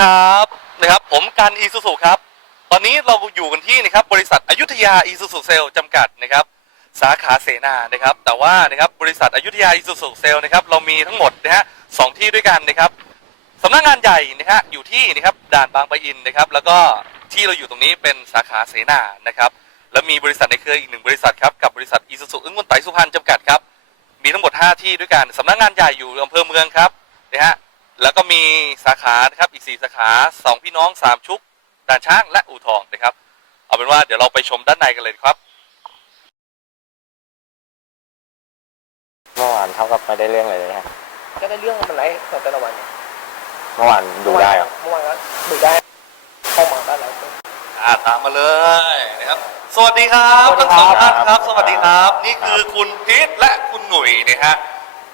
ครับนะครับผมการอีซูซูครับ ตอนนี้เราอยู่กันที่นะครับบริษัทอยุธยาอีซูซูเซลจำกัดนะครับสาขาเสนานะครับ แต่ว่านะครับบริษัทอยุธยาอีซูซูเซลนะครับเรามีทั้งหมดนะฮะสองที่ด้วยกันนะครับสำนักงานใหญ่นะฮะอยู่ที่นะครับด่านบางปะอินนะครับ แล้วก็ที่เราอยู่ตรงนี้เป็นสาขาเสนานะครับแล้วมีบริษัทในเครืออีกหนึ่งบริษัทครับกับบริษัทอีซูซูอึ้งมุนไตสุพรรณจำกัดครับมีทั้งหมด 5 ที่ด้วยกันสำนักงานใหญ่อยู่อำเภอเมืองครับนะฮะ แล้วก็มีสาขานะครับอีก 4 สาขา2พี่น้อง3ชุกด่านช้างและอู่ทองนะครับ เอาเป็นว่าเดี๋ยวเราไปชมด้านในกันเลยครับเมื่อวานเท่ากับไม่ได้เรื่องเลยนะฮะก็ได้เรื่องมันไรแต่แต่ละวันเนี่ยเมื่อวานดูได้เหรอเมื่อวานก็ดูได้เข้ามาก็ไลฟ์อ่าตามมาเลยนะครับ สวัสดีครับสวัทั้สงดีสครัอบงท่านครับ สวัสดีครับ นี่คือคุณพีทและคุณหนุ่ยนะฮะ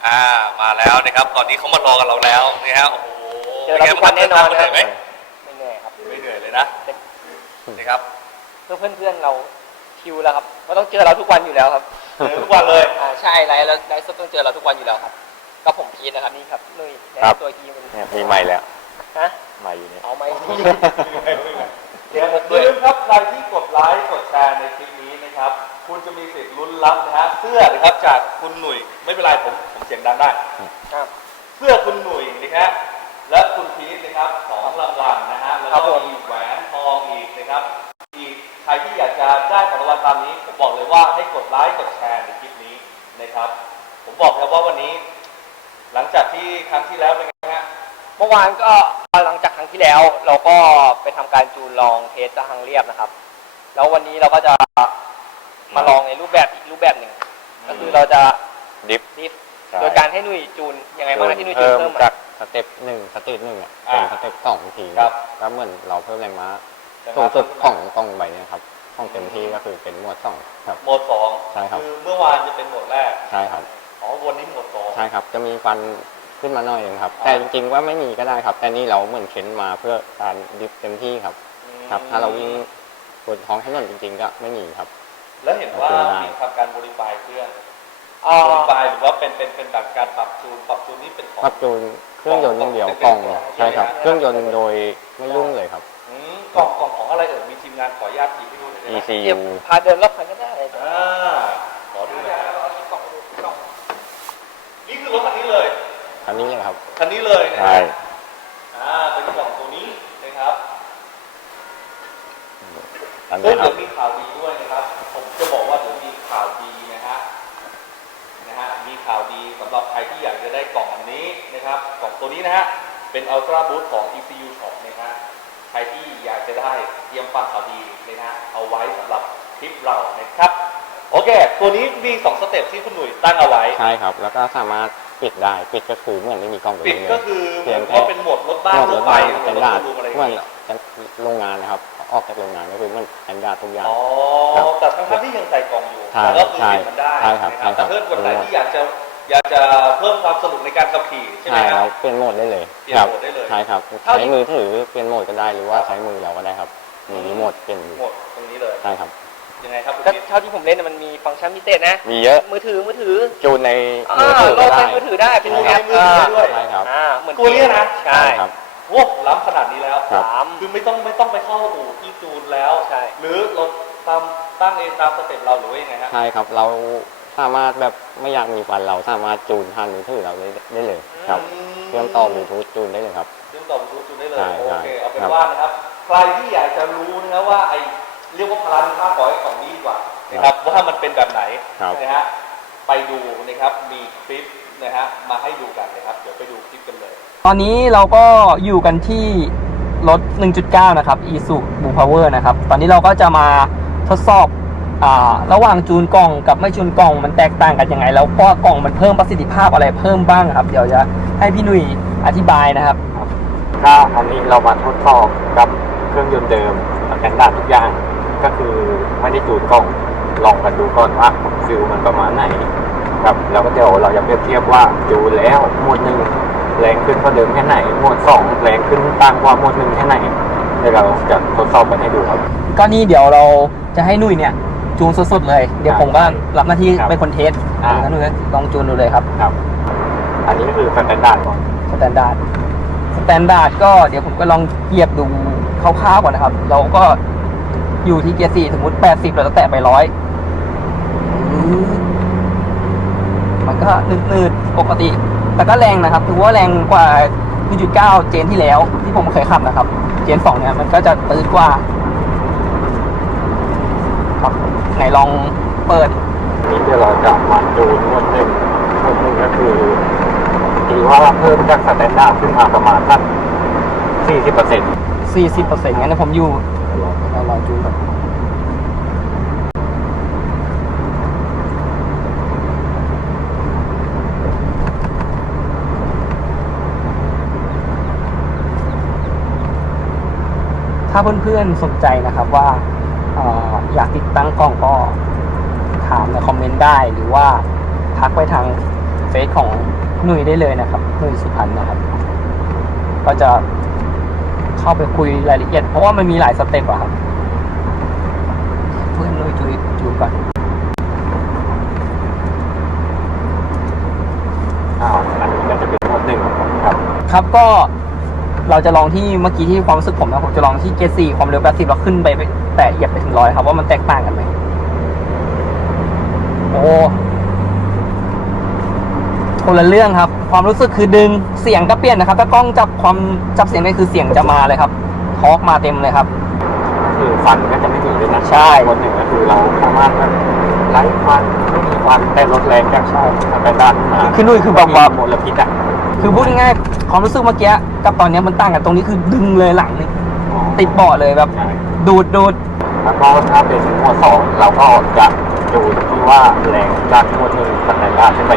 อ่ามาแล้วนะครับ ตอนนี้เขามารอกันเราแล้วนะฮะโอ้โหเจอเราทุกวันแน่นอนเป็ไงบ้างครับเหนื่อยไหมไม่แน่ครับไม่เหนื่อยเลยนะนะครับเพื่อเพื่อนๆเราคิวแล้วครับก็ต้องเจอเราทุกวันอยู่แล้วครับเจอทุกวันเลยอ่าใช่ไลฟ์แล้วไลฟ์สดต้องเจอเราทุกวันอยู่แล้วครับ ก็ผมพีนนะครับนี่ครับนุ้ยแนะนำตัวทีมันเนี่ยมีใหม่แล้วฮะใหม่อยู่เนี่ย เอาไหมเดี๋ยวผมอย่าลืมครับใครที่กดไลค์กดแชร์ในคลิปนี้นะครับ คุณจะมีสิทธิ์ลุ้นรับนะฮะเสื้อนะครับจากคุณหนุ่ยไม่เป็นไรผมผมเสียงดังได้ครับเสื้อคุณหนุ่ยนะครับและคุณพีทนะครับสองรางวัลนะฮะแล้วครับผก็มมีแหวนทองอีกนะครับอีกใครที่อยากจะได้ของรางวัลตามนี้ผมบอกเลยว่าให้กดไลค์กดแชร์ในคลิปนี้นะครับ ผมบอกครับว่าวันนี้ หลังจากที่ครั้งที่แล้วเป็นไงฮะเมื่อวานก็หลังจากครั้งที่แล้วเราก็ไปทำการจูนลองเทสทางเรียบนะครับ แล้ววันนี้เราก็จะ มาลองในรูปแบบอีกรูปแบบหนึ่ง ก็คือเราจะดิฟ ดิฟใช่ โดยการให้หนุ่ยจูนยังไงบ้างนะที่หนุ่ยจูนเพิ่มเพิ่มมาจากสเต็ปหนึ่งสเต็ปหนึ่งอะเป็นอ่าสเต็ปสองที ครับก็เหมือนเราเพิ่มแรงม้าสูงสุดของกล้องใบเนี้ครับ ของเต็มที่ก็คือเป็นหมวดสองครับ โหมดสองใช่ครับ คือเมื่อวานจะเป็นโหมดแรก ใช่ครับ อ๋อวันนี้โหมดสอง ใช่ครับ จะมีฟันขึ้นมาหน่อยเองครับ อ่า แต่จริงๆว่าไม่มีก็ได้ครับ แต่นี่เราเหมือนเข็นมาเพื่อการดิฟเต็มที่ครับ ครับ ถ้าเราวิ่งบนท้องถนนจริงๆ ก็ไม่มีครับ แล้วเห็นว่าโอเคได้มีทำการบริบายเครื่องเอ่บริอบายหรือว่าเป็นเป็นเป็นแบบการปรับจูนปรับจูนนี่เป็นของปรับจูนเครื่องยนต์อย่างเดียวของกล่องของใช่ครับของเครื่องยนต์โดยไม่ยุ่งเลยครับอืมกล่องกล่องของอะไรเอ่ยมีทีมงานขออนุญาตทีมให้ดูหน่อยได้ไหม ECU เดี๋ยวพาเดินรอบคันก็ได้เลยอ่าขอดูหน่อยเอากล่องดูกล่องนี่คือรถคันนี้เลยอันนี้เลยครับคันนี้เลยนะใช่ฮะอ่าเป็นกล่องตัวนี้นะครับอันซึ่นี้งครัเดี๋ยบวมีข่าวดีด้วยนะครับ ผมจะบอกว่าเดี๋ยวมีข่าวดีนะฮะนะฮะมีข่าวดีสำหรับใครที่อยากจะได้กล่องอันนี้นะครับกล่องตัวนี้นะฮะเป็น Ultra Boost ของ ECU Shop นะฮะใครที่อยากจะได้เตรียมฟังข่าวดีนะฮะเอาไว้สำหรับคลิปเรานะครับโอเค ตัวนี้มีสองสเต็ปที่คุณหนุ่ยตั้งเอาไว้ ใช่ครับ แล้วก็สามารถปิดได้ปิดก็คือเหมือนไม่มีกล้องตัวปิดนี้เลก็ย คือเพียงแค่ ว่าเป็นโหมดรถบ้านหมทั่ดวไปไปโหมเป็ดนรถดาดรูมอะไรอย่างเหมือนเงี้ย โรงงานนะครับ ออกจากโรงงานก็คือมันเป็นดาดทุกอย่าง อ๋อครับแต่ทั้งๆที่ยังใส่กล่องอยู่ใช่แต่ก็คือใช่ปิดมันได้ใช่ครับนะใช่ครับ แต่เพื่อนคนไหนที่อยากจะอยากจะเพิ่มความสนุกในการขับขี่ใช่ไหมใช่คเรารับเปลี่ยนโหมดได้เลยเปลี่ยนครับโหมดได้เลยใช่ครับเท่าที่ ใช้มือถือเปลี่ยนโหมดก็ได้หรือว่าใช้มือเราก็ได้ครับมีรีโมทเปลี่ยนอยู่หมดตรงนี้เลย ใช่ครับ ยังไงครับคุณก็พิษเท่าที่ผมเล่นน่ะมันมีฟังก์ชันพิเศษนะ มีเยอะมือถือมือถือจูนในอ่ามือถือโหลก็ดได้ในมือถือได้เป็นใช่แอครับปมือถือได้ด้วย ใช่ครับ อ่าเหมือนตัวเนี้ยนะใช่ครับ โอ้ล้ำขนาดนี้แล้วครับ สาม คือไม่ต้องไม่ต้องไปเข้าอู่ที่จูนแล้วใช่ หรือเราตามตั้งเองตามสเต็ปเราหรือว่ายังไงฮะใช่ครับเราสามารถแบบไม่อยากมีฟันเราสามารถจูนผ่านมือถือเราได้ได้เลยครับเครื่องต่อบลูทูธจูนได้เลยครับเรื่องต่อบลูทูธจูนได้เลยใช่โอใช่เคเอาเป็นครับ ว่านะครับใครที่อยากจะรู้นะครับว่าไอเรียกว่าพลานุภาพของไอ้กล่องนี้ดีกว่านะครับว่ามันเป็นแบบไหนครับ นะฮะไปดูนะครับมีคลิป นะฮะมาให้ดูกันนะครับ เดี๋ยวไปดูคลิปกันเลย ตอนนี้เราก็อยู่กันที่รถ 1.9 นะครับ e s u Blue Power นะครับ ตอนนี้เราก็จะมาทดสอบอ่าระหว่างจูนกล่องกับไม่จูนกล่องมันแตกต่างกันยังไง แล้วก็กล่องมันเพิ่มประสิทธิภาพอะไรเพิ่มบ้างครับ เดี๋ยวจะให้พี่หนุ่ยอธิบายนะครับ ถ้าอันนี้เรามาทดสอบกับเครื่องยนต์เดิมแตนดาร์ดทุกอย่างก็คือไม่ได้จูนกล้องลองกันดูก่อนว่าฟิลมันประมาณไหน ครับแล้วก็เดี๋ยวเราจะเปรียบเทียบว่าจูนแล้วโหมดหนึ่งแรงขึ้นกว่าเดิมแค่ไหนโหมดสองแรงขึ้นต่างกว่าโหมดหนึ่งแค่ไหนเดี๋ยวเราจะทดสอบกันให้ดูครับ ก็นี่เดี๋ยวเราจะให้หนุ่ยเนี่ยจูนสดๆเลย เดี๋ยวผมก็รับหน้าที่ครับเป็นคนเทสอ่า แล้วหนุ่ยก็ลองจูนดูเลยครับครับ อันนี้ก็คือสแตนดาร์ดก่อนสแตนดาร์ดสสแตนดาร์ดก็เดี๋ยวผมก็ลองเหยียบดูคร่าวๆก่อนนะครับ เราก็อยู่ที่เกียร์สี่สมมติ80เราจะแตะไปร้อย มันก็นืดๆปกติ แต่ก็แรงนะครับถือว่าแรงกว่า 1.9 เจนที่แล้วที่ผมเคยขับนะครับ เจน 2 เนี่ยมันก็จะตืดกว่า ครับไหนลองเปิดนี้เดี๋ยวเราจะมาดูงวดหนึ่งงวดหนึ่งก็คือตีว่าเพิ่มจากสแตนดาร์ดขึ้นมาประมาณสักสี่สิบเปอร์เซ็นต์40%งั้นเดี๋ยวผมอยู่เรารอจูนก่อน ถ้าเพื่อนๆสนใจนะครับว่าเอออยากติดตั้งกล้องก็ถามในคอมเมนต์ได้หรือว่าทักไปทางเฟซของหนุ่ยได้เลยนะครับหนุ่ยสุพรรณนะครับ ก็จะเข้าไปคุยรายละเอียด เพราะว่ามันมีหลายสเต็ปอะครับ เพื่อนนุ้ยจุยจูก่อนอ้าวอันนี้ก็จะเป็นงวดหนึ่งครับ ครับก็ เราจะลองที่เมื่อกี้ที่ความรู้สึกผมนะผมจะลองที่เกสี่ความเร็ว80เราขึ้นไปไปแต่เหยียบไปถึงร้อยครับว่ามันแตกต่างกันไหมโอ้คนละเรื่องครับ ความรู้สึกคือดึงเสียงก็เปลี่ยนนะครับถ้ากล้องจับความจับเสียงได้คือเสียงจะมาเลยครับทอล์กมาเต็มเลยครับคือฟันก็จะไม่มีเลยนะใช่งวดหนึ่งก็คือเราสามารถแบบไล่ฟันไม่มีฟันแต่ลดแรงจากสแตนดาร์ดขึ้นมาคือนุ่ยคือแบบว่ามลพิษอะ คือพูดง่ายๆความรู้สึกเมื่อกี้กับตอนนี้มันต่างกันตรงนี้คือดึงเลยหลังนี่ติดเบาะเลยแบบใช่ดูดดูดแล้วก็ถ้าเป็นงวดสองเราก็จะดูที่ว่าแรงจากงวดหนึ่งสแตนดาร์ดขึ้นไป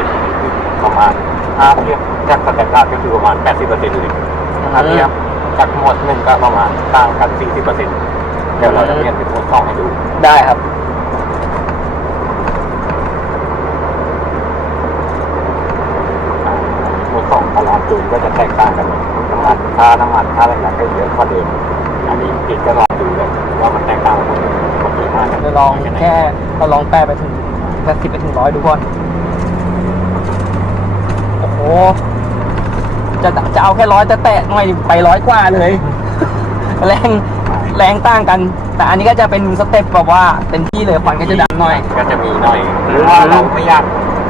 ประมาณถ้าเทียบจากสแตนดาร์ดก็คือประมาณ 80%เลยถ้าเทียบจากงวดหนึ่งก็ประมาณต่างกัน 40%เดี๋ยวเราจะเรียนเป็นงวดสองให้ดู ได้ครับ งวดสองตลาด จูนก็จะแตกต่างกันเลยน้ำมันค่าน้ำมันค่าอะไรอย่างก็เยอะกว่าเดิมอันนี้ปิดก็ลองดูเลยว่ามันแตกต่างกันหมดเลยหมดเลยมากเราลองแค่เราลองแปะไปถึงแปดสิบไปถึงร้อยดูก่อนโอ้โหจะจะเอาแค่ร้อยจะแตะหน่อยไปร้อยกว่าเลย แรงแรงต่างกัน แต่อันนี้ก็จะเป็นสเต็ปแบบว่าเต็มที่เลยควันก็จะดังหน่อย ก็จะมีหน่อย หรือว่าเราไม่อยาก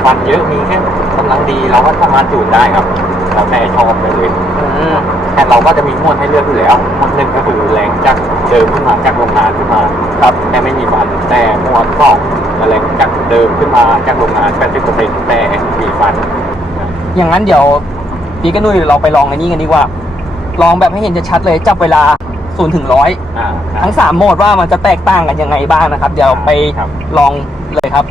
ฟันเยอะมีแค่กำลังดีเราก็สามารถจูนได้ครับ แล้วแต่ชอบไปเลยอืมแต่เราก็จะมีหมวดให้เลือกอยู่แล้วหมวดหนึ่งก็คือแรงจากเดิมขึ้นมาจากโรงงานขึ้นมาครับแต่ไม่มีฟันแต่หมวดสองแรงจากเดิมขึ้นมาจากโรงงาน80%แต่มีฟันอย่างนั้นเดี๋ยวพี่กับนุ้ยเราไปลองอันนี้กันดีกว่า ลองแบบให้เห็นชัดๆเลยจับเวลาศูนย์ถึงร้อยอ่าทั้งสามโหมดว่ามันจะแตกต่างกันยังไงบ้างนะครับ เดี๋ยวไปครับลองเลยครับ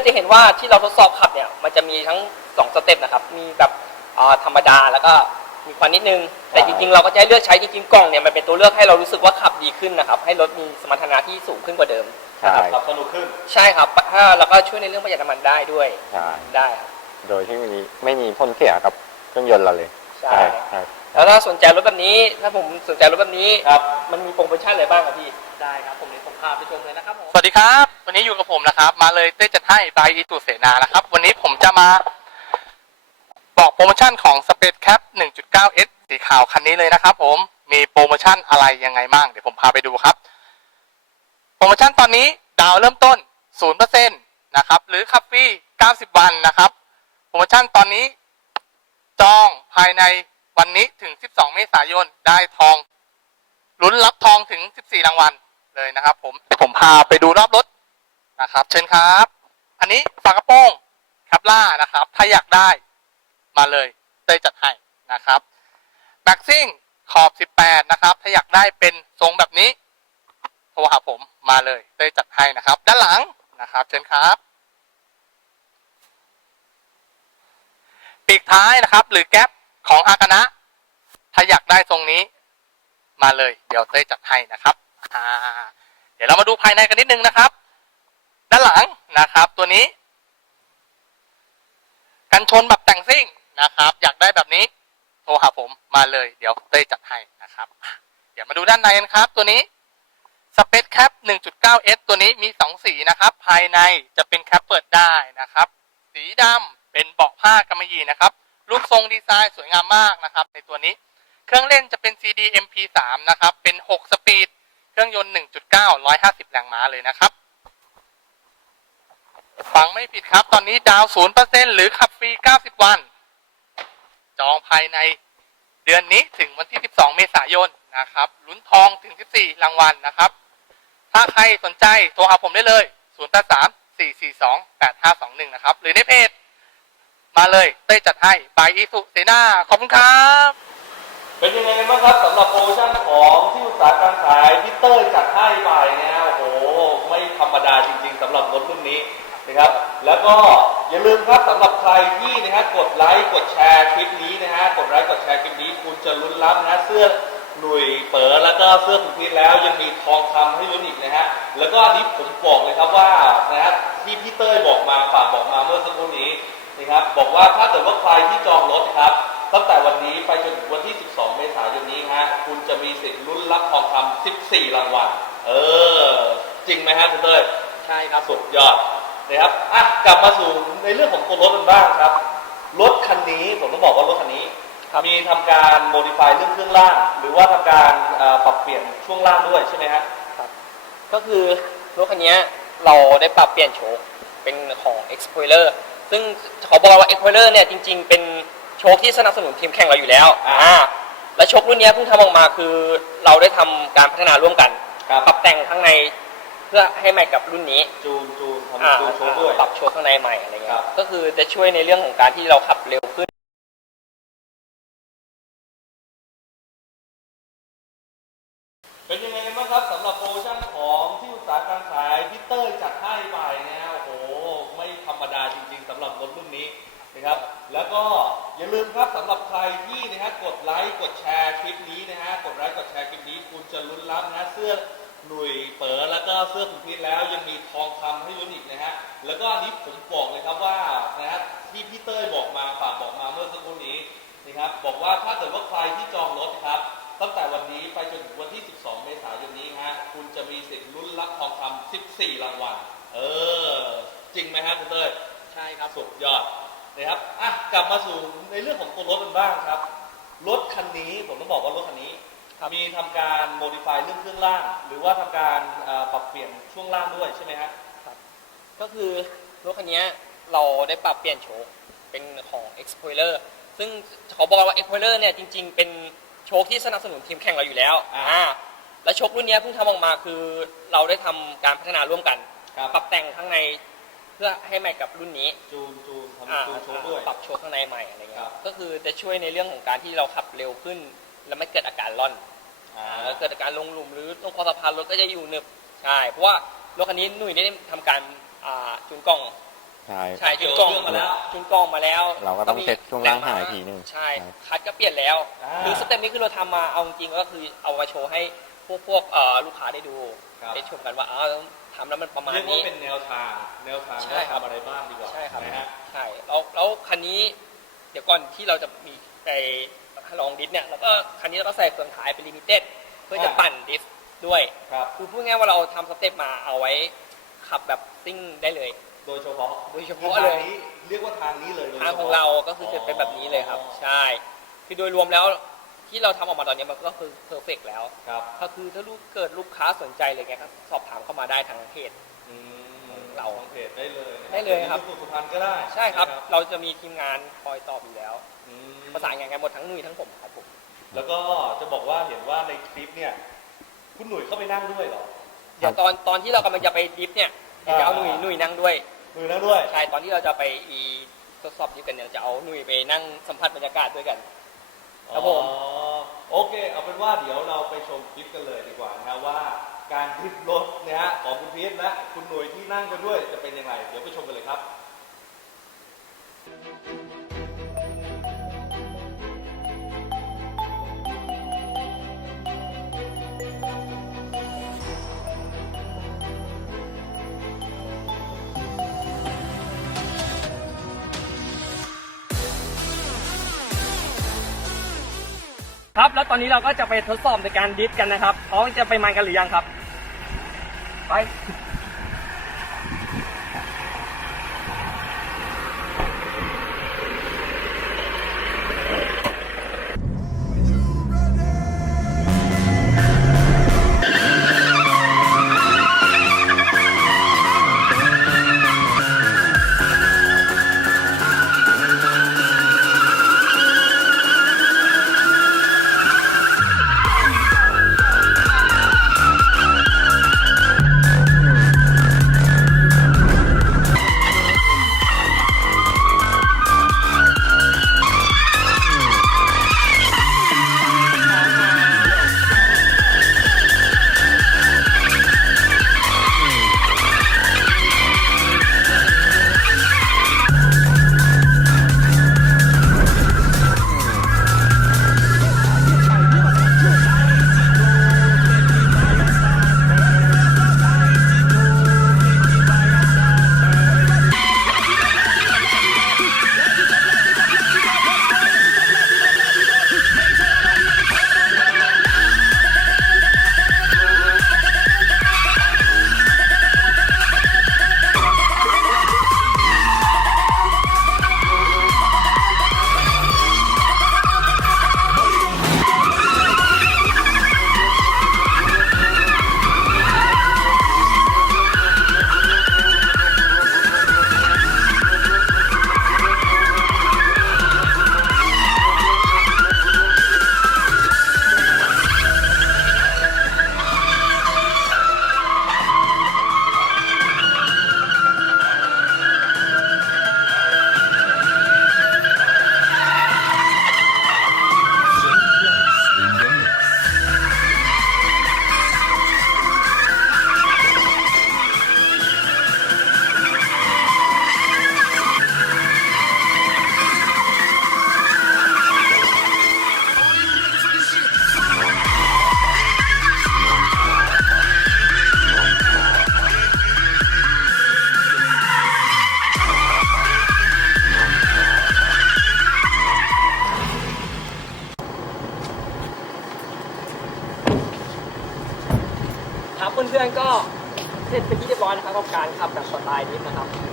ก็จะเห็นว่าที่เราทดสอบขับเนี่ยมันจะมีทั้งสองสเต็ปนะครับ มีแบบอ่าธรรมดาแล้วก็มีควันนิดนึง แต่จริงๆ เราก็จะให้เลือกใช้จริงๆกล่องเนี่ยมันเป็นตัวเลือกให้เรารู้สึกว่าขับดีขึ้นนะครับ ให้รถมีสมรรถนะที่สูงขึ้นกว่าเดิมใช่ขับสนุกขึ้น ใช่ครับถ้าแล้วก็ช่วยในเรื่องประหยัดน้ำมันได้ด้วยใช่ได้ครับโดยที่ไม่มีไม่มีพ่นเสียกับเครื่องยนต์เราเลย ใช่ใช่แล้วถ้าสนใจรถแบบนี้ ถ้าผมสนใจรถแบบนี้ครับมันมีโปรโมชั่นอะไรบ้างครับพี่ ได้ครับผมเลยผมพาไปชมเลยนะครับผมสวัสดีครับ วันนี้อยู่กับผมนะครับ มาเลยเต้จัดให้บายอีตูเสนานะครับ วันนี้ผมจะมา บอกโปรโมชั่นของ Space Cap 1.9S สีขาวคันนี้เลยนะครับ ผมมีโปรโมชั่นอะไรยังไงบ้างเดี๋ยวผมพาไปดูครับ โปรโมชั่นตอนนี้ดาวเริ่มต้น 0%นะครับ หรือขับฟรี90 วันนะครับ โปรโมชั่นตอนนี้ จองภายในวันนี้ถึง 12 เมษายน ได้ทองลุ้นรับทองถึง 14 รางวัล เลยนะครับ ผมผมพาไปดูรอบรถนะครับ เชิญครับ อันนี้ฝากระโปรงแคปล่านะครับ ถ้าอยากได้มาเลยเต้จัดให้นะครับแม็กซิ่งขอบ 18 นะครับ ถ้าอยากได้เป็นทรงแบบนี้โทรหาผมมาเลยเต้จัดให้นะครับ ด้านหลังนะครับ เชิญครับปีกท้ายนะครับ หรือแก๊ปของอากานะ ถ้าอยากได้ทรงนี้มาเลย เดี๋ยวเต้จัดให้นะครับ เดี๋ยวเรามาดูภายในกันนิดนึงนะครับ ด้านหลังนะครับ ตัวนี้ กันชนแบบแต่งซิ่งนะครับ อยากได้แบบนี้ โทรหาผมมาเลย เดี๋ยวเต้ยจัดให้นะครับ เดี๋ยวมาดูด้านในกันครับ ตัวนี้ Space Cap 1.9S ตัวนี้มี 2 สีนะครับ ภายในจะเป็นแคปเปิดได้นะครับ สีดำเป็นเบาะผ้ากำมะหยี่นะครับ รูปทรงดีไซน์สวยงามมากนะครับ ในตัวนี้ เครื่องเล่นจะเป็น CD MP3 นะครับ เป็น 6 สปีด รื่องยนต์ 1.9 150 แรงม้าเลยนะครับ ฟังไม่ผิดครับ ตอนนี้ดาว 0%หรือขับฟรี 90 วัน จองภายในเดือนนี้ถึงวันที่ 12 เมษายนนะครับ ลุ้นทองถึง 14 รางวัลนะครับ ถ้าใครสนใจโทรหาผมได้เลย 083 442 8521 นะครับ หรือในเพจมาเลยเต้จัดให้บายอีสุเซนาขอบคุณครับ เป็นยังไงกันบ้างครับสำหรับโปรโมชั่นของที่อุตสาหการขายที่เต้ยจัดให้ไปเนี่ยโอ้โหไม่ธรรมดาจริง ๆสำหรับรถรุ่นนี้นะครับ แล้วก็อย่าลืมครับสำหรับใครที่นะฮะกดไลค์กดแชร์คลิปนี้นะฮะกดไลค์กดแชร์คลิปนี้คุณจะลุ้นรับนะฮะเสื้อหนุ่ยเป๋อแล้วก็เสื้อคุณพีทแล้วยังมีทองคำให้ลุ้นอีกนะฮะแล้วก็อันนี้ผมบอกเลยครับว่านะฮะที่พี่เต้ยบอกมาฝากบอกมาเมื่อสักครู่นี้นะครับบอกว่าถ้าเกิดว่าใครที่จองรถครับ ตั้งแต่วันนี้ไปจนถึงวันที่ 12 เมษายนนี้ฮะ คุณจะมีสิทธิ์ลุ้นรับทองคำ14 รางวัล เออ จริงไหมฮะคุณเต้ยใช่ครับสุดยอดนะครับอะกลับมาสู่ในเรื่องของตัวรถกันบ้างครับ รถคันนี้ผมต้องบอกว่ารถคันนี้ มีทำการโมดิฟายเรื่องเครื่องล่าง หรือว่าทำการเอ่อปรับเปลี่ยนช่วงล่างด้วยใช่ไหมฮะก็คือรถคันนี้เราได้ปรับเปลี่ยนโชคเป็นของ Explorer ซึ่งเขาบอกว่า Explorer เนี่ยจริง ๆ เป็น โชคที่สนับสนุนทีมแข่งเราอยู่แล้วอ่าอ่าและโชครุ่นนี้เพิ่งทำออกมาคือเราได้ทำการพัฒนาร่วมกันครับ ปรับแต่งข้างในเพื่อให้แมทกับรุ่นนี้จูนจูนอ่าทำจูนโชว์ด้วย ปรับโชคข้างในใหม่อะไรเงี้ครัยบ ก็คือจะช่วยในเรื่องของการที่เราขับเร็วขึ้นเป็นยังไงกันบ้างครับสำหรับโปรโมชั่นของที่อุตสาหการขายที่เต้ยจัดให้ไปเนี่ยโอ้โห ไม่ธรรมดาจริง ๆสำหรับรถรุ่นนี้นะครับ แล้วก็อย่าลืมครับสำหรับใครที่นะฮะกดไลค์กดแชร์คลิปนี้นะฮะกดไลค์กดแชร์คลิปนี้ คุณจะลุ้นรับนะฮะเสื้อหนุ่ยเป๋อแล้วก็เสื้อคุณพีทแล้วยังมีทองคำให้ลุ้นอีกนะฮะแล้วก็อันนี้ผมบอกเลยครับว่านะฮะที่พี่ เต้ยบอกมาฝากบอกมาเมื่อสักครู่นี้นะครับบอกว่าถ้าเกิดว่าใครที่จองรถครับ ตั้งแต่วันนี้ไปจนถึงวันที่ 12 เมษายนนี้ฮะคุณจะมีสิทธิ์ลุ้นรับทองคำ14 รางวัลเออ จริงไหมฮะคุณเต้ยใช่ครับสุดยอดนะครับอะกลับมาสู่ในเรื่องของตัวรถกันบ้างครับ รถคันนี้ผมต้องบอกว่ารถคันนี้มีทำการโมดิฟายเรื่องเครื่องล่าง หรือว่าทำการเอ่อปรับเปลี่ยนช่วงล่างด้วยใช่ไหมฮะก็คือรถคันนี้ เราได้ปรับเปลี่ยนโชคเป็นของ Explorer ซึ่งเขาบอกว่า Explorer เนี่ยจริง ๆ เป็นโชคที่สนับสนุนทีมแข่งเราอยู่แล้วอ่าอ่าและโชครุ่นนี้เพิ่งทำออกมาคือเราได้ทำการพัฒนาร่วมกัน ครับ ปรับแต่งข้างในเพื่อให้แมทกับรุ่นนี้ จูนจูนอ่าทำจูนโชว์ด้วย ปรับโชคข้างในใหม่อะไรเงี้ครัย บ ก็คือจะช่วยในเรื่องของการที่เราขับเร็วขึ้น และไม่เกิดอาการร่อนอ่าแล้วเกิดอาการลงหลุมหรือตรงคอสะพานรถก็จะอยู่หนึบ ใช่ เพราะว่ารถคันนี้หนุ่ยได้ทำการอ่าจูนกล่อง ใช่ ใช่จูนกล่องมาแล้วจูนกล่องมาแล้วเราก็ต้องเช็คช่วงล่างหายทีหนึ่งใช่ครับคัดก็เปลี่ยนแล้วอ่าคือสเต็ปนี้คือเราทำมาเอาจริงๆก็คือเอามาโชว์ให้พวกพวกเอ่อลูกค้าได้ดูครับได้ชมกันว่าอ้าวทำแล้วมันประมาณเรียกว่านี้เป็นแนวทางแนวทางใช่ครับว่าทำอะไรบ้างดีกว่าใช่ครับนะฮะใช่แล้วแล้วคันนี้เดี๋ยวก่อนที่เราจะมีไปลองดิสเนี่ยเราก็คันนี้เราก็ใส่เครื่องขายเป็นลิมิเต็ดเพื่อจะอ่าปั่นดิสด้วยครับคือพูดง่ายๆว่าเราทำสเต็ปมาเอาไว้ขับแบบซิ่งได้เลย โดยเฉพาะโดยเฉพาะเลย ทงนี้เรียกว่าทางนี้เลยโดยทางฉพะของเราก็คือจะเป็นแบบนี้เลยครับ ใช่ คือโดยรวมแล้วที่เราทำออกมาตอนนี้มันก็คือเพอร์เฟกแล้วครับก็คือถ้าลูกเกิดลูกค้าสนใจเลยไงก็สอบถามเข้ามาได้ทางเพจ อืมเราทางเพจได้เลยนะได้เลยครับสุสุพรรณก็ได้ใช่ครับ นะเราจะมีทีมงานคอยตอบอยู่แล้ว อืม ประสานงานกันหมดทั้งนุ้ยทั้งผมครับผม แล้วก็จะบอกว่าเห็นว่าในคลิปเนี่ย คุณหนุ่ยเข้าไปนั่งด้วยเหรอเดี๋ยวตอนตอนที่เรากำลังจะไปดิฟเนี่ยเดี๋ยว จะเอานุ้ยนุ้ยนั่งด้วยหนุ่ยนั่งด้วย ใช่ตอนที่เราจะไปอีทดสอบดิฟกันเนี่ยจะเอานุ้ยไปนั่งสัมผัสบรรยากาศด้วยกัน ครับผมอ๋อโอเค เอาเป็นว่าเดี๋ยวเราไปชมคลิปกันเลยดีกว่านะฮะว่า การดริฟท์รถนะฮะของคุณพีทและคุณหนุ่ยที่นั่งไปด้วยจะเป็นยังไงเดี๋ยวไปชมกันเลยครับ ครับ แล้วตอนนี้เราก็จะไปทดสอบในการดิฟกันนะครับพร้อมจะไปมันกันหรือยังครับ ไป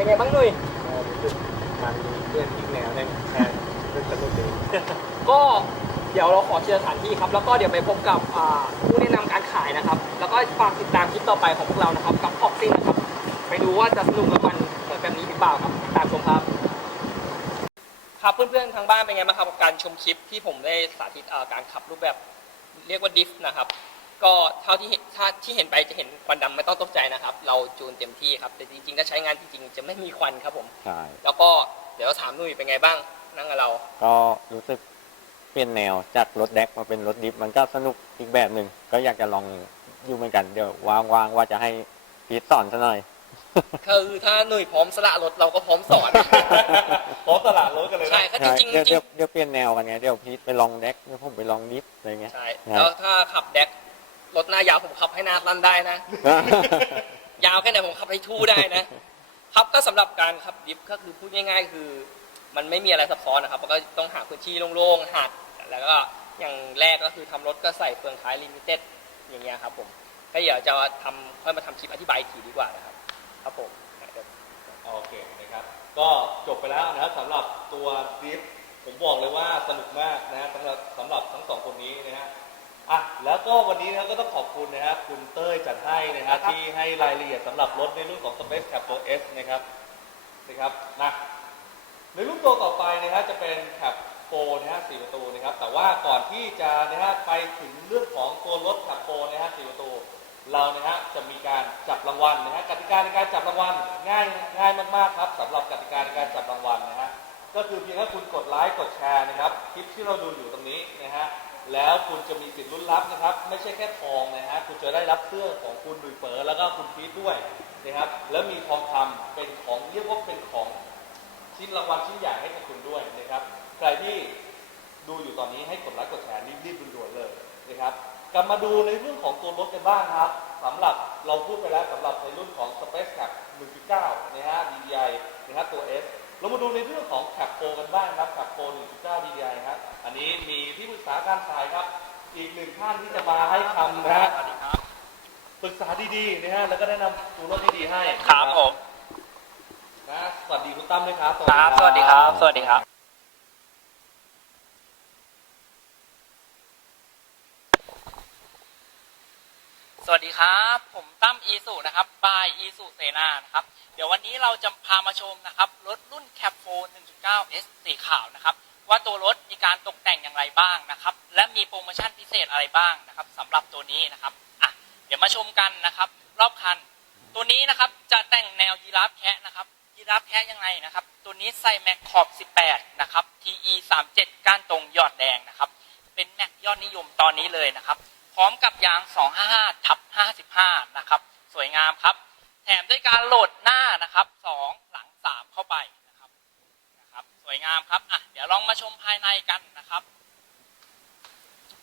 ไงบ้างนุ้ยรู้สึกมันมีเพื่อนที่แนวได้แค่เรื่องสนุกดีก็เดี๋ยวเราขอเคลียร์สถานที่ครับ แล้วก็เดี๋ยวไปพบกับอ่าผู้แนะนำการขายนะครับ แล้วก็ฝากติดตามคลิปต่อไปของพวกเรานะครับ กับออกซิ่งนะครับ ไปดูว่าจะสนุกกับมันเหมือนแบบนี้หรือเปล่าครับติดตามชมครับ ครับเพื่อนๆทางบ้านเป็นไงบ้างครับกับการชมคลิปที่ผมได้สาธิตอ่าการขับรูปแบบเรียกว่าดิฟนะครับ ก็เท่าที่เห็นถ้าที่เห็นไปจะเห็นควันดำไม่ต้องตกใจนะครับ เราจูนเต็มที่ครับแต่จริงๆถ้าใช้งานจริงๆจะไม่มีควันครับผม ใช่ แล้วก็เดี๋ยวถามหนุ่ยเป็นไงบ้างนั่งกับเรา ก็รู้สึกเปลี่ยนแนวจากรถแดกมาเป็นรถดิฟมันก็สนุกอีกแบบหนึ่งก็อยากจะลองอยู่เหมือนกัน เดี๋ยวว่างๆว่าจะให้พีทสอนซะหน่อย คือถ้าหน่วยพร้อมสละรถเราก็พร้อมสอน พร้อมตลาดรถกันเลยนะ ใช่ก็จใช่ริงๆเดี๋ยวจริเดี๋ยวงเดี๋ยวเปลี่ยนแนวกันไงเดี๋ยวพีทไปลองแดกเดี๋ยวผมไปลองนิฟอะไรเงี้ยใช่ครับแล้วถ้าขับแดก รถหน้ายาวผมขับให้หน้าสั้นได้นะ ยาวแค่ไหนผมขับให้ทู่ได้นะ ครับก็สำหรับการขับดิฟก็คือพูดง่าย ๆ คือ มันไม่มีอะไรซับซ้อนนะครับมันก็ต้องหาพื้นที่โล่งๆหัดแล้วก็อย่างแรกก็คือทำรถก็ใส่เฟืองท้ายลิมิเต็ดอย่างเงี้ยครับผมก็เดี๋ยวจะทำค่อยมาทำคลิปอธิบายอีกทีดีกว่านะครับ ครับผมเดี๋ยวโอเคนะครับ ก็จบไปแล้วนะครับสำหรับตัวดิฟผมบอกเลยว่าสนุกมากนะฮะสำหรับสำหรับทั้งสองคนนี้นะฮะ อะแล้วก็วันนี้นะก็ต้องขอบคุณนะฮะคุณเต้ยจัดให้นะฮะที่ให้รายละเอียดสำหรับรถในรุ่นของ Space Cap ตัว S นะครับนะครับนะในรุ่นตัวต่อไปนะฮะจะเป็น Cap 4นะฮะ4ประตูนะครับ แต่ว่าก่อนที่จะนะฮะไปถึงเรื่องของตัวรถ Cap 4นะฮะ4ประตู เรานะฮะจะมีการจับรางวัลนะฮะกติกาในการจับรางวัลง่ายง่ายมากๆครับสำหรับกติกาในการจับรางวัลนะฮะก็คือเพียงแค่คุณกดไลค์กดแชร์นะครับคลิปที่เราดูอยู่ตรงนี้นะฮะ แล้วคุณจะมีสิทธิ์ลุ้นรับนะครับ ไม่ใช่แค่ทองนะฮะคุณจะได้รับเสื้อของคุณดุยเปิร์แล้วก็คุณพีทด้วยนะครับ แล้วมีทองคำเป็นของเรียกว่าเป็นของชิ้นรางวัลชิ้นใหญ่ให้กับคุณด้วยนะครับ ใครที่ดูอยู่ตอนนี้ให้กดไลค์กดแชร์รีบๆด่วนๆเลยนะครับกลับมาดูในเรื่องของตัวรถกันบ้างครับสำหรับเราพูดไปแล้วสำหรับในรุ่นของ Space Cap 1.9นะฮะ DDI นะฮะตัว S เรามาดูในเรื่องของ Cap Pro กันบ้างครับ Cap Pro 1.9 DDI ครับอันนี้มีที่ปรึกษาการขายครับ อีกหนึ่งท่านที่จะมาให้คำนะฮะสวัสดีครับปรึกษาดีๆนะฮะแล้วก็แนะนำตัวรถดีๆให้ครับผมนะสวัสดีคุณตั้มด้วยครับครับสวัสดีครับ สวัสดีครับ สวัสดีครับ ผมตั้มอีสุนะครับบายอีสุเสนานะครับ เดี๋ยววันนี้เราจะพามาชมนะครับรถรุ่น Cap 4 1.9 S สีขาวนะครับ ว่าตัวรถมีการตกแต่งอย่างไรบ้างนะครับ และมีโปรโมชั่นพิเศษอะไรบ้างนะครับสำหรับตัวนี้นะครับอะเดี๋ยวมาชมกันนะครับ รอบคัน ตัวนี้นะครับจะแต่งแนวยีราฟแคะนะครับยีราฟแคะยังไงนะครับ ตัวนี้ใส่แม็กขอบ 18 นะครับ TE 37ก้านตรงยอดแดงนะครับ เป็นแม็กยอดนิยมตอนนี้เลยนะครับ พร้อมกับยาง 255ทับ55 นะครับ สวยงามครับ แถมด้วยการโหลดหน้านะครับ 2 หลัง 3 เข้าไปนะครับนะครับ สวยงามครับอะเดี๋ยวลองมาชมภายในกันนะครับ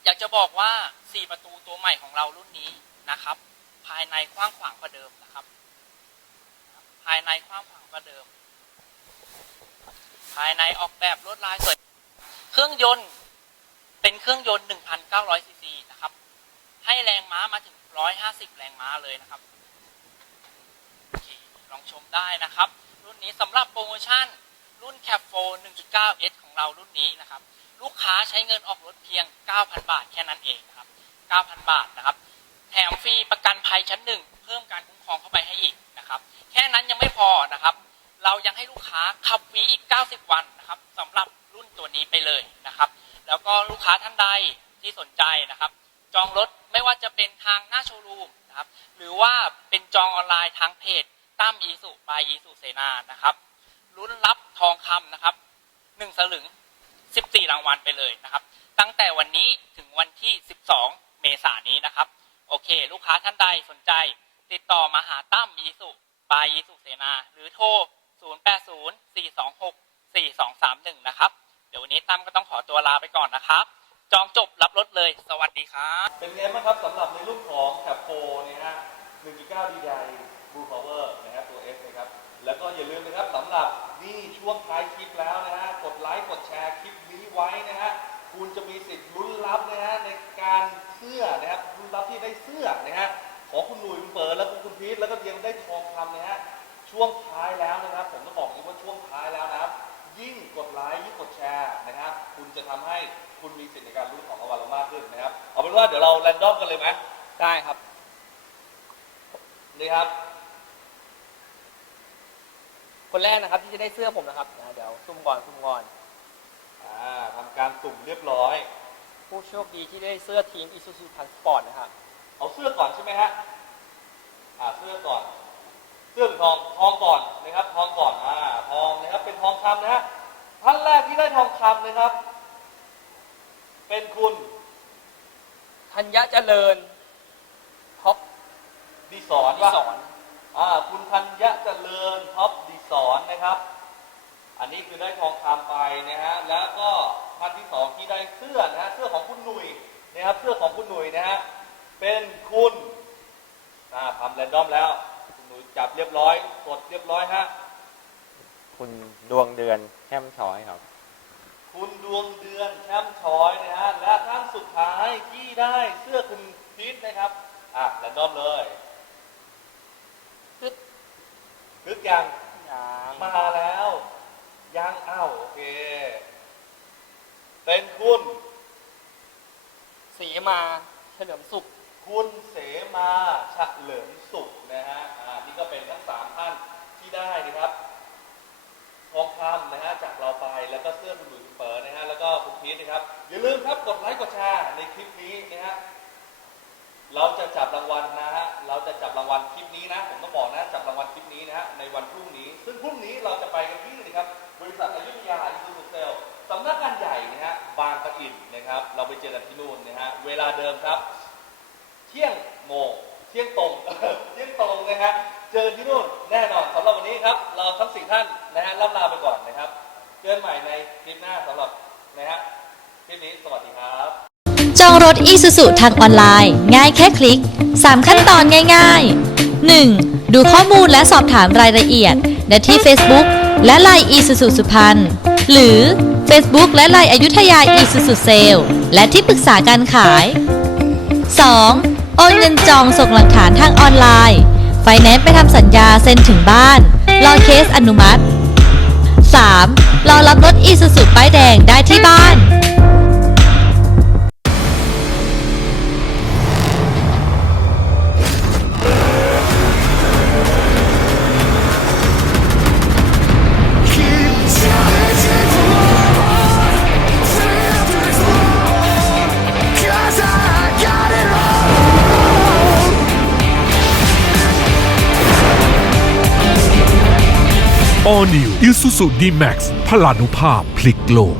อยากจะบอกว่า 4 ประตูตัวใหม่ของเรารุ่นนี้นะครับ ภายในกว้างขวางกว่าเดิมนะครับ ภายในกว้างขวางกว่าเดิม ภายในออกแบบลวดลายสวย เครื่องยนต์เป็นเครื่องยนต์ 1,900 250 แรงม้าเลยนะครับลองชมได้นะครับ รุ่นนี้สำหรับโปรโมชั่น รุ่น Cap 4 1.9S ของเรารุ่นนี้นะครับ ลูกค้าใช้เงินออกรถเพียง 9,000 บาทแค่นั้นเองครับ 9,000 บาทนะครับ แถมฟรีประกันภัยชั้นหนึ่งเพิ่มการคุ้มครองเข้าไปให้อีกนะครับ แค่นั้นยังไม่พอนะครับ เรายังให้ลูกค้าขับฟรีอีก 90 วันนะครับสำหรับรุ่นตัวนี้ไปเลยนะครับ แล้วก็ลูกค้าท่านใดที่สนใจนะครับ จองรถไม่ว่าจะเป็นทางหน้าโชว์รูมนะครับ หรือว่าเป็นจองออนไลน์ทางเพจตั้มยีสุบายยีสุเสนานะครับรุ่นรับทองคำนะครับหนึ่งสลึง14รางวัลไปเลยนะครับ ตั้งแต่วันนี้ถึงวันที่12เมษายนนี้นะครับ โอเค ลูกค้าท่านใดสนใจ ติดต่อมาหาตั้มยีสุบายยีสุเสนา หรือโทร0804264231นะครับ เดี๋ยววันนี้ตั้มก็ต้องขอตัวลาไปก่อนนะครับ จองจบรับรถเลย สวัสดีครับ เป็นไงบ้างครับสำหรับในรุ่นของ Cap 4นะฮะ1.9 DDI Blue Power นะครับตัว S นะครับ แล้วก็อย่าลืมนะครับสำหรับนี่ช่วงท้ายคลิปแล้วนะฮะ กดไลค์กดแชร์คลิปนี้ไว้นะฮะ คุณจะมีสิทธิ์ลุ้นรับนะฮะในการเสื้อนะครับลุ้นรับที่ได้เสื้อนะฮะของคุณหนุ่ยคุณเปิดแล้วก็คุณพีทแล้วก็ยังได้ทองคำนะฮะช่วงท้ายแล้วนะครับ ผมต้องบอกอย่างนี้ว่าช่วงท้ายแล้วนะครับ ยิ่งกดไลค์ยิ่งกดแชร์นะครับ คุณจะทำให้คุณมีสิทธิ์ในการลุ้นของรางวัลเรามากขึ้นนะครับ เอาเป็นว่าเดี๋ยวเราแรนดอมกันเลยไหมได้ครับ นี่ครับ คนแรกนะครับที่จะได้เสื้อผมนะครับนะเดี๋ยวซุ่มก่อนซุ่มก่อน อ่าทำการสุ่มเรียบร้อย ผู้โชคดีที่ได้เสื้อทีม Isuzu Transport นะครับ เอาเสื้อก่อนใช่ไหมฮะ อ่าเสื้อก่อน เสื้อหรือทองทองก่อนนะครับทองก่อนอ่าทองนะครับเป็นทองคำนะฮะท่านแรกที่ได้ทองคำนะครับ เป็นคุณธัญญเจริญท็อปดีสอนป่ะอ่าคุณธัญเจริญท็อปดีสอนนะครับ อันนี้คือได้ทองคำไปนะฮะแล้วก็ท่านที่สองที่ได้เสื้อนะฮะเสื้อของคุณหนุ่ยนะครับเสื้อของคุณหนุ่ยนะฮะเป็นคุณอ่าทำแรนดอมแล้ว คุณหนุ่ยจับเรียบร้อยกดเรียบร้อยฮะ คุณดวงเดือนแช่มช้อยครับ คุณดวงเดือนแชมป์ชอยนะฮะ และท่านสุดท้ายที่ได้เสื้อคุณพีทนะครับ อะแรนดอมเลยคึกคึกยังมาแล้ว ยังอ้าวโอเค เป็นคุณ สีมาเฉลิมสุข คุณเสมาฉะเฉลิมสุขนะฮะอ่านี่ก็เป็นทั้งสามท่านที่ได้นะครับทองคำนะฮะจากเราไปแล้วก็เสื้อคุณหลุยส์คุณเปิดนะฮะแล้วก็คุณพีทนะครับอย่าลืมครับกดไลค์กดแชร์ในคลิปนี้นะฮะเราจะจับรางวัลนะฮะเราจะจับรางวัลคลิปนี้นะผมต้องบอกนะจับรางวัลคลิปนี้นะฮะในวันพรุ่งนี้ ซึ่งพรุ่งนี้เราจะไปกันที่นะครับบริษัทอายุธยาอินซูเซลสำนักงานใหญ่นะฮะบางปะอินนะครับ เราไปเจอกันที่นู่นนะฮะเวลาเดิมครับ เที่ยงโมงเที่ยงตรงเที่ยงตรงนะฮะเจอที่นู่นแน่นอนสำหรับวันนี้ครับ เราทั้งสี่ท่านนะฮะล่ำลาไปก่อนนะครับเจอกันใหม่ในคลิปหน้าสำหรับนะฮะคลิปนี้สวัสดีครับ จองรถ Isuzu ทางออนไลน์ ง่ายแค่คลิก 3 ขั้นตอนง่าย ๆ 1. ดูข้อมูลและสอบถามรายละเอียดได้ที่ Facebook และ Line Isuzu สุพรรณหรือ Facebook และ Line อยุธยา Isuzu Sale และที่ปรึกษาการขาย 2. โอนเงินจองส่งหลักฐานทางออนไลน์ ไฟแนนซ์ไปทำสัญญาเซ็นถึงบ้าน รอเคสอนุมัติ 3. รอรับรถ Isuzu ป้ายแดงได้ที่บ้าน All New Isuzu D-Max พลานุภาพพลิกโลก